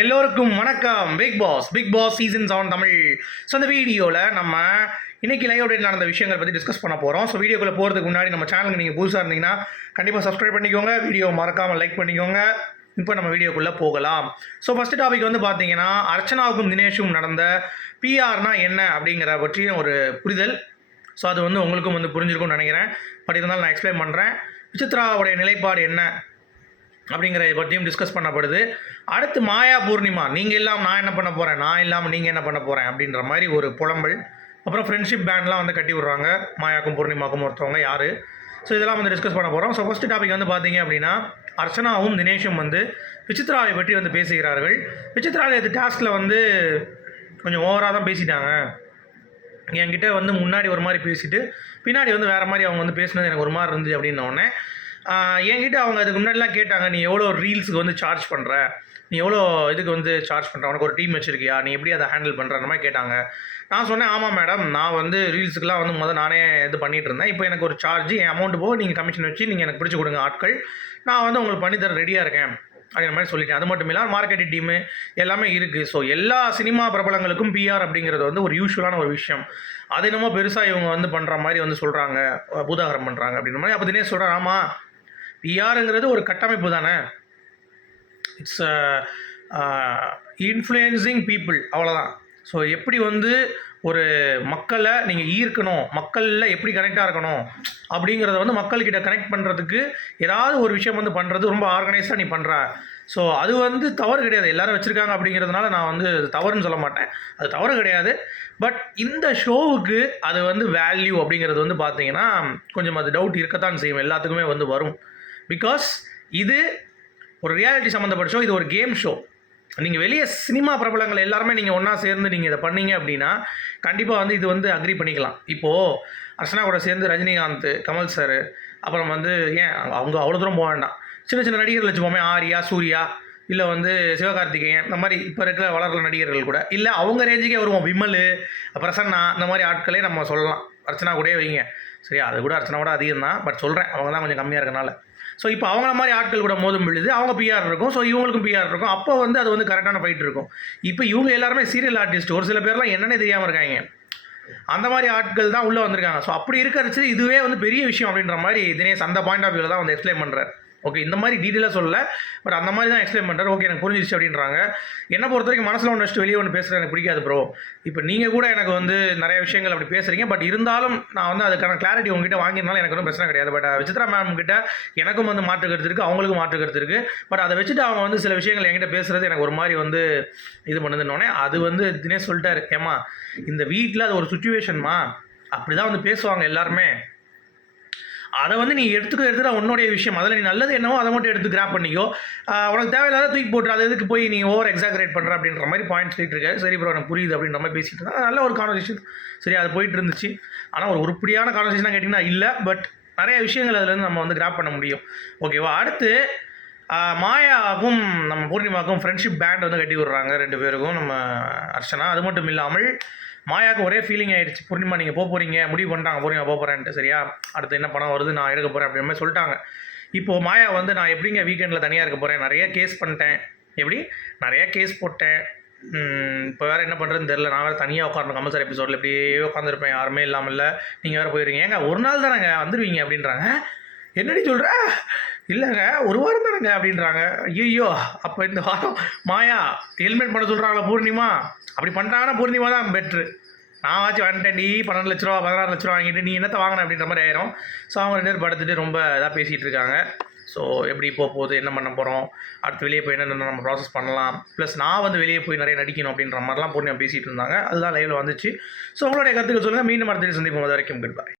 எல்லோருக்கும் வணக்கம். Bigg Boss Bigg Boss season seven Tamil. So அந்த வீடியோவில் நம்ம இன்னைக்கு லைவ் அப்டேட் நடந்த விஷயங்கள் பற்றி டிஸ்கஸ் பண்ண போகிறோம் ஸோ வீடியோக்குள்ளே போகிறதுக்கு முன்னாடி நம்ம சேனலுக்கு நீங்கள் புதுசாக இருந்தீங்கன்னா கண்டிப்பாக சப்ஸ்கிரைப் பண்ணிக்கோங்க. வீடியோ மறக்காமல் லைக் பண்ணிக்கோங்க. இப்போ நம்ம வீடியோக்குள்ளே போகலாம். ஸோ ஃபஸ்ட்டு டாபிக் வந்து பார்த்தீங்கன்னா அர்ச்சனாவுக்கும் தினேஷும் நடந்த பிஆர்னா என்ன அப்படிங்கிற பற்றியும் ஒரு புரிதல். ஸோ அது வந்து உங்களுக்கும் வந்து புரிஞ்சிருக்கும்னு நினைக்கிறேன். பட் இருந்தாலும் நான் எக்ஸ்பிளைன் பண்ணுறேன் விசித்ராவுடைய நிலைப்பாடு என்ன? அப்படிங்கிறத பற்றியும் டிஸ்கஸ் பண்ணப்படுது அடுத்து மாயா பூர்ணிமா நீங்கள் இல்லாமல் நான் என்ன பண்ண போகிறேன் நான் இல்லாமல் நீங்கள் என்ன பண்ண போகிறேன் அப்படின்ற மாதிரி ஒரு புலம்பல். அப்புறம் ஃப்ரெண்ட்ஷிப் பேண்ட்லாம் வந்து கட்டி விட்றாங்க. மாயாக்கும் பூர்ணிமாக்கும் ஒருத்தவங்க யார்? ஸோ இதெல்லாம் வந்து டிஸ்கஸ் பண்ண போகிறோம் ஸோ ஃபஸ்ட்டு டாபிக் வந்து பார்த்தீங்க அப்படின்னா அர்ச்சனாவும் தினேஷும் வந்து விசித்ராவை பற்றி வந்து பேசுகிறார்கள். விசித்ரா இது டாஸ்கில் வந்து கொஞ்சம் ஓவராக தான் பேசிட்டாங்க. என்கிட்ட வந்து முன்னாடி ஒரு மாதிரி பேசிட்டு பின்னாடி வந்து வேறு மாதிரி அவங்க வந்து பேசினது எனக்கு ஒரு மாதிரி இருந்துச்சு அப்படின்ன உடனே என்கிட்ட அவங்க அதுக்கு முன்னாடிலாம் கேட்டாங்க நீ எவ்வளோ ரீல்ஸுக்கு வந்து சார்ஜ் பண்ணுற நீ எவ்வளோ இதுக்கு வந்து சார்ஜ் பண்ணுற உனக்கு ஒரு டீம் வச்சுருக்கியா? நீ எப்படி அதை ஹேண்டில் பண்ணுற அந்த மாதிரி கேட்டாங்க. நான் சொன்னேன் ஆமாம் மேடம் நான் வந்து ரீல்ஸுக்குலாம் வந்து முதல் நானே இது பண்ணிகிட்டு இருந்தேன். இப்போ எனக்கு ஒரு சார்ஜ் என் அமௌண்ட் போக நீங்கள் கமிஷன் வச்சு நீங்கள் எனக்கு பிடிச்சி கொடுங்க ஆட்கள். நான் வந்து உங்களுக்கு பண்ணித்தர ரெடியாக இருக்கேன். அப்படிங்கிற மாதிரி சொல்லிட்டேன். அது மட்டும் இல்லாமல் மார்க்கெட்டிங் டீமு எல்லாமே இருக்குது ஸோ எல்லா சினிமா பிரபலங்களுக்கும் பிஆர் அப்படிங்கிறது வந்து ஒரு யூஸ்வலான ஒரு விஷயம். அது என்னமோ பெருசாக இவங்க வந்து பண்ணுற மாதிரி வந்து சொல்கிறாங்க பூதாகரம் பண்ணுறாங்க அப்படின்ற மாதிரி. அப்போ தினேஷ் சொல்கிறேன் ஆமாம் பிஆருங்கிறது ஒரு கட்டமைப்பு தானே? இட்ஸ் இன்ஃப்ளூயன்சிங் பீப்புள் அவ்வளோதான் ஸோ எப்படி வந்து ஒரு மக்களை நீங்கள் ஈர்க்கணும் மக்களில் எப்படி கனெக்டாக இருக்கணும் அப்படிங்கிறத வந்து மக்கள்கிட்ட கனெக்ட் பண்ணுறதுக்கு ஏதாவது ஒரு விஷயம் வந்து பண்ணுறது ரொம்ப ஆர்கனைஸ்டாக நீ பண்ணுற ஸோ அது வந்து தவறு கிடையாது. எல்லோரும் வச்சுருக்காங்க அப்படிங்கிறதுனால நான் வந்து தவறுன்னு சொல்ல மாட்டேன். அது தவறு கிடையாது. பட் இந்த ஷோவுக்கு அது வந்து வேல்யூ அப்படிங்கிறது வந்து பார்த்தீங்கன்னா கொஞ்சம் அது டவுட் இருக்கத்தான் செய்யும். எல்லாத்துக்குமே வந்து வரும். பிகாஸ் இது ஒரு ரியாலிட்டி சம்மந்தப்பட்ட ஷோ இது ஒரு கேம் ஷோ நீங்கள் வெளியே சினிமா பிரபலங்கள் எல்லாருமே நீங்கள் ஒன்றா சேர்ந்து நீங்கள் இதை பண்ணீங்க அப்படின்னா கண்டிப்பாக வந்து இது வந்து அக்ரி பண்ணிக்கலாம். இப்போது அர்ச்சனா கூட சேர்ந்து ரஜினிகாந்த் கமல் சார் அப்புறம் வந்து ஏன் அவங்க அவ்வளோ தூரம் போக வேண்டாம். சின்ன சின்ன நடிகர்கள் வச்சுப்போமே ஆரியா சூர்யா இல்லை வந்து சிவகார்த்திகேயன் இந்த மாதிரி இப்போ இருக்கிற வளர்ற நடிகர்கள் கூட இல்லை அவங்க ரேஞ்சுக்கே வருவோம். விமல் பிரசன்னா இந்த மாதிரி ஆட்களே நம்ம சொல்லலாம். அர்ச்சனா கூடயே வைங்க. சரியா அது கூட அர்ச்சனா கூட அதிகம் தான் பட் சொல்கிறேன் அவங்க தான் கொஞ்சம் கம்மியாக இருக்கனால. ஸோ இப்போ அவங்கள மாதிரி ஆட்கள் கூட மோதும் பொழுது அவங்க பிஆர் இருக்கும். ஸோ இவங்களுக்கும் பிஆர் இருக்கும். அப்போ வந்து அது வந்து கரெக்டான ஃபைட் இருக்கும். இப்போ இவங்க எல்லாருமே சீரியல் ஆர்டிஸ்ட் ஒரு சில பேர்லாம் என்னன்னே தெரியாமல் இருக்காங்க. அந்த மாதிரி ஆட்கள் தான் உள்ளே வந்திருக்காங்க. ஸோ அப்படி இருக்கிறச்சு இதுவே வந்து பெரிய விஷயம் அப்படின்ற மாதிரி தினேஷ் அந்த பாயிண்ட் ஆஃப் வியூவில் தான் வந்து எக்ஸ்பிளைன் பண்ணுறாரு ஓகே இந்த மாதிரி டீட்டெயிலாக சொல்லல. பட் அந்த மாதிரி தான் எக்ஸ்பிளைன் பண்ணுறாரு ஓகே எனக்கு புரிஞ்சிருச்சு அப்படின்றாங்க. என்ன பொறுத்த வரைக்கும் மனசில் ஒன்று வச்சுட்டு வெளியே ஒன்று பேசுகிறது எனக்கு பிடிக்காது ப்ரோ இப்போ நீங்கள் கூட எனக்கு வந்து நிறைய விஷயங்கள் அப்படி பேசுகிறீங்க பட் இருந்தாலும் நான் வந்து அதுக்கான கிளாரிட்டி உங்ககிட்ட வாங்கியிருந்தாலும் எனக்கு ஒன்றும் பிரச்சனை கிடையாது. பட் uh, விசித்ரா மேம் கிட்ட எனக்கும் வந்து மாற்று கருத்து இருக்குது அவங்களுக்கும் மாற்று கருத்து இருக்குது பட் அதை வச்சுட்டு அவங்க வந்து சில விஷயங்கள் என்கிட்ட பேசுகிறது எனக்கு ஒரு மாதிரி வந்து இது பண்ணுதுன்னொடனே அது வந்து தினேஷ் சொல்லிட்டாரு. ஏமா இந்த வீட்டில் அது ஒரு சுச்சுவேஷன்மா அப்படி தான் வந்து பேசுவாங்க எல்லாருமே. அதை வந்து நீ எடுத்துக்க எடுத்துகிற உன்னுடைய விஷயம். அதில் நீ நல்லது என்னவோ அதை மட்டும் எடுத்து கிராப் பண்ணிக்கோ. உனக்கு தேவையில்லாத தூக்கி போட்டு அது எதுக்கு போய் நீ ஓவர் எக்ஸாகரேட் பண்ணுற அப்படின்ற மாதிரி பாயிண்ட் சொல்லிட்டு இருக்காரு சரி ப்ரோ எனக்கு புரியுது அப்படின்ற மாதிரி பேசிட்டு இருந்தா நல்ல ஒரு கான்வர்சேஷன் சரி அது போயிட்டு இருந்துச்சு. ஆனால் ஒரு உருப்படியான கான்வர்சேஷனாக கேட்டிங்கன்னா இல்லை பட் நிறைய விஷயங்கள் அதுலேருந்து நம்ம வந்து கிராப் பண்ண முடியும். ஓகேவா அடுத்து மாயாவும் நம்ம பூர்ணிமாவுக்கும் ஃப்ரெண்ட்ஷிப் பேண்ட் வந்து கட்டி விடுறாங்க ரெண்டு பேருக்கும் நம்ம அர்ச்சனா. அது மட்டும் இல்லாமல் மாயாவுக்கு ஒரே ஃபீலிங் ஆயிடுச்சு. பூர்ணிமா நீங்கள் போக போகிறீங்க முடிவு பண்ணிட்டாங்க பூர்ணிமா போக போகிறேன்ட்டு சரியா? அடுத்து என்ன பணம் வருது நான் எடுக்க போகிறேன் அப்படின்னு மாதிரி சொல்லிட்டாங்க. இப்போது மாயா வந்து நான் எப்படிங்க வீக்கெண்டில் தனியாக இருக்க போகிறேன் நிறைய கேஸ் பண்ணிட்டேன். எப்படி? நிறைய கேஸ் போட்டேன். இப்போ வேறு என்ன பண்ணுறதுன்னு தெரில நான் வேறு தனியாக உட்காரணும். கமல் எபிசோடில் இப்படியே உட்காந்துருப்பேன் யாருமே இல்லாமல் இல்லை நீங்கள் வேறு போயிருக்கீங்க. ஏங்க ஒரு நாள் தானேங்க வந்துடுவீங்க அப்படின்றாங்க. என்னடி சொல்கிற இல்லைங்க ஒரு வாரம் தானேங்க அப்படின்றாங்க. ஐயோ அப்போ இந்த வாரம் மாயா ஹெல்மெட் பண்ண சொல்கிறாங்களா பூர்ணிமா? அப்படி பண்ணுறாங்கன்னா பூர்ணிமா தான் பெட்ரு நான் ஆச்சு வந்துட்டேன் நீ பன்னெண்டு லட்ச ரூபா பதினாறு லட்ச ரூபா வாங்கிட்டு நீ என்னத்தை வாங்கின அப்படின்ற மாதிரி ஆயிரும். ஸோ அவங்க ரெண்டு பேர் படுத்துட்டு ரொம்ப இதாக பேசிகிட்டு இருக்காங்க. ஸோ எப்படி போக போகுது என்ன பண்ண போகிறோம் அடுத்து வெளியே போய் என்னென்ன நம்ம ப்ராசஸ் பண்ணலாம்? ப்ளஸ் நான் வந்து வெளியே போய் நிறைய நடிக்கணும் அப்படின்ற மாதிரிலாம் பூர்ணிமா பேசிகிட்டு இருந்தாங்க. அதுதான் லைவில் வந்துச்சு. ஸோ உங்களுடைய கருத்துக்கள் சொல்லுங்கள் மீண்டும் அடுத்த சந்திப்போம். அது வரைக்கும் குட் பாய்